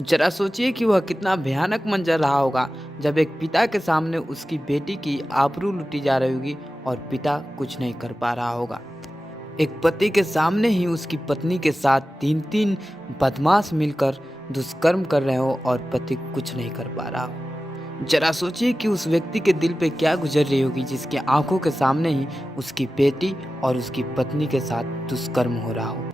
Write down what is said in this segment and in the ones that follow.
जरा सोचिए कि वह कितना भयानक मंजर रहा होगा जब एक पिता के सामने उसकी बेटी की आबरू लूटी जा रही होगी और पिता कुछ नहीं कर पा रहा होगा। एक पति के सामने ही उसकी पत्नी के साथ तीन तीन बदमाश मिलकर दुष्कर्म कर रहे हो और पति कुछ नहीं कर पा रहा हो। जरा सोचिए कि उस व्यक्ति के दिल पे क्या गुजर रही होगी जिसकी आंखों के सामने ही उसकी बेटी और उसकी पत्नी के साथ दुष्कर्म हो रहा हो।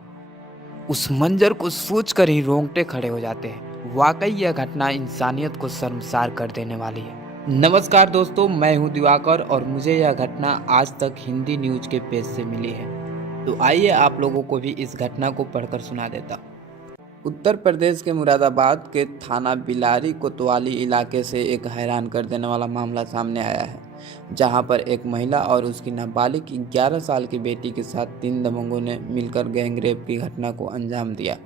उस मंजर को सोचकर ही रोंगटे खड़े हो जाते हैं। वाकई यह घटना इंसानियत को शर्मसार कर देने वाली है। नमस्कार दोस्तों, मैं हूं दिवाकर और मुझे यह घटना आज तक हिंदी न्यूज के पेज से मिली है। तो आइए आप लोगों को भी इस घटना को पढ़कर सुना देता हूं। उत्तर प्रदेश के मुरादाबाद के थाना बिलारी कोतवाली इलाके से एक हैरान कर देने वाला मामला सामने आया है, जहां पर एक महिला और उसकी नाबालिग 11 साल की बेटी के साथ 3 दबंगों ने मिलकर गैंग रेप की घटना को अंजाम दिया।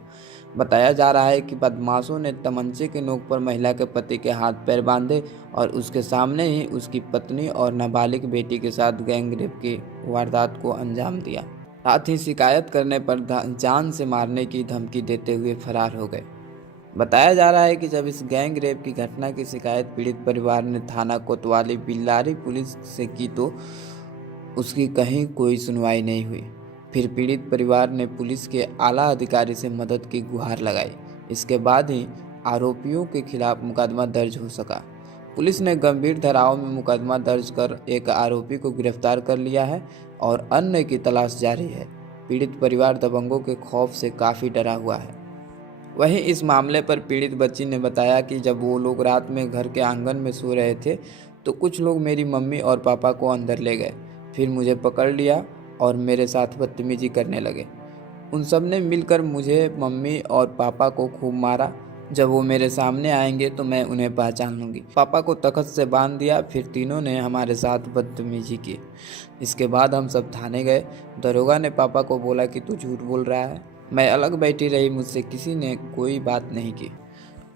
बताया जा रहा है कि बदमाशों ने तमंचे के नोक पर महिला के पति के हाथ पैर बांधे और उसके सामने ही उसकी पत्नी और नाबालिग बेटी के साथ गैंग रेप की वारदात को अंजाम दिया। साथ ही शिकायत करने पर जान से मारने की धमकी देते हुए फरार हो गए। बताया जा रहा है कि जब इस गैंग रेप की घटना की शिकायत पीड़ित परिवार ने थाना कोतवाली बिल्लारी पुलिस से की तो उसकी कहीं कोई सुनवाई नहीं हुई। फिर पीड़ित परिवार ने पुलिस के आला अधिकारी से मदद की गुहार लगाई। इसके बाद ही आरोपियों के खिलाफ मुकदमा दर्ज हो सका। पुलिस ने गंभीर धाराओं में मुकदमा दर्ज कर एक आरोपी को गिरफ्तार कर लिया है और अन्य की तलाश जारी है। पीड़ित परिवार दबंगों के खौफ से काफ़ी डरा हुआ है। वहीं इस मामले पर पीड़ित बच्ची ने बताया कि जब वो लोग रात में घर के आंगन में सो रहे थे तो कुछ लोग मेरी मम्मी और पापा को अंदर ले गए, फिर मुझे पकड़ लिया और मेरे साथ बदतमीजी करने लगे। उन सब ने मिलकर मुझे, मम्मी और पापा को खूब मारा। जब वो मेरे सामने आएंगे तो मैं उन्हें पहचान लूँगी। पापा को तख्त से बांध दिया, फिर तीनों ने हमारे साथ बदतमीजी की। इसके बाद हम सब थाने गए। दरोगा ने पापा को बोला कि तू झूठ बोल रहा है। मैं अलग बैठी रही, मुझसे किसी ने कोई बात नहीं की।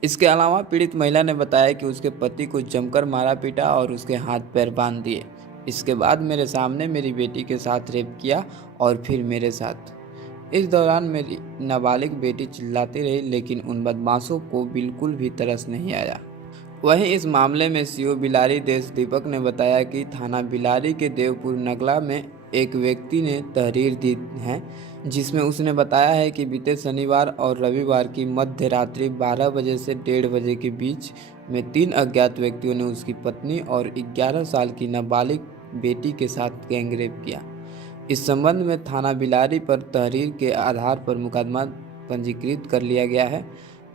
इसके अलावा पीड़ित महिला ने बताया कि उसके पति को जमकर मारा पीटा और उसके हाथ पैर बांध दिए। इसके बाद मेरे सामने मेरी बेटी के साथ रेप किया और फिर मेरे साथ। इस दौरान मेरी नाबालिग बेटी चिल्लाती रही, लेकिन उन बदमाशों को बिल्कुल भी तरस नहीं आया। वहीं इस मामले में सीओ बिलारी देश दीपक ने बताया कि थाना बिलारी के देवपुर नगला में एक व्यक्ति ने तहरीर दी है, जिसमें उसने बताया है कि बीते शनिवार और रविवार की मध्य रात्रि 12 बजे से 1:30 बजे के बीच में 3 अज्ञात व्यक्तियों ने उसकी पत्नी और 11 साल की नाबालिग बेटी के साथ गैंगरेप किया। इस संबंध में थाना बिलारी पर तहरीर के आधार पर मुकदमा पंजीकृत कर लिया गया है।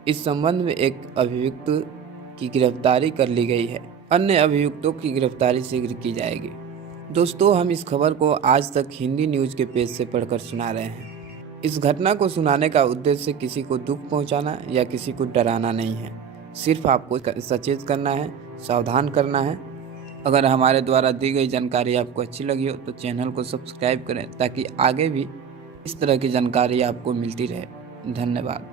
इस संबंध में एक अभियुक्त की गिरफ्तारी कर ली गई है। अन्य अभियुक्तों की गिरफ्तारी शीघ्र की जाएगी। दोस्तों, हम इस खबर को आज तक हिंदी न्यूज़ के पेज से पढ़कर सुना रहे हैं। इस घटना को सुनाने का उद्देश्य किसी को दुख पहुंचाना या किसी को डराना नहीं है। सिर्फ आपको सचेत करना है, सावधान करना है। अगर हमारे द्वारा दी गई जानकारी आपको अच्छी लगी हो तो चैनल को सब्सक्राइब करें ताकि आगे भी इस तरह की जानकारी आपको मिलती रहे। धन्यवाद।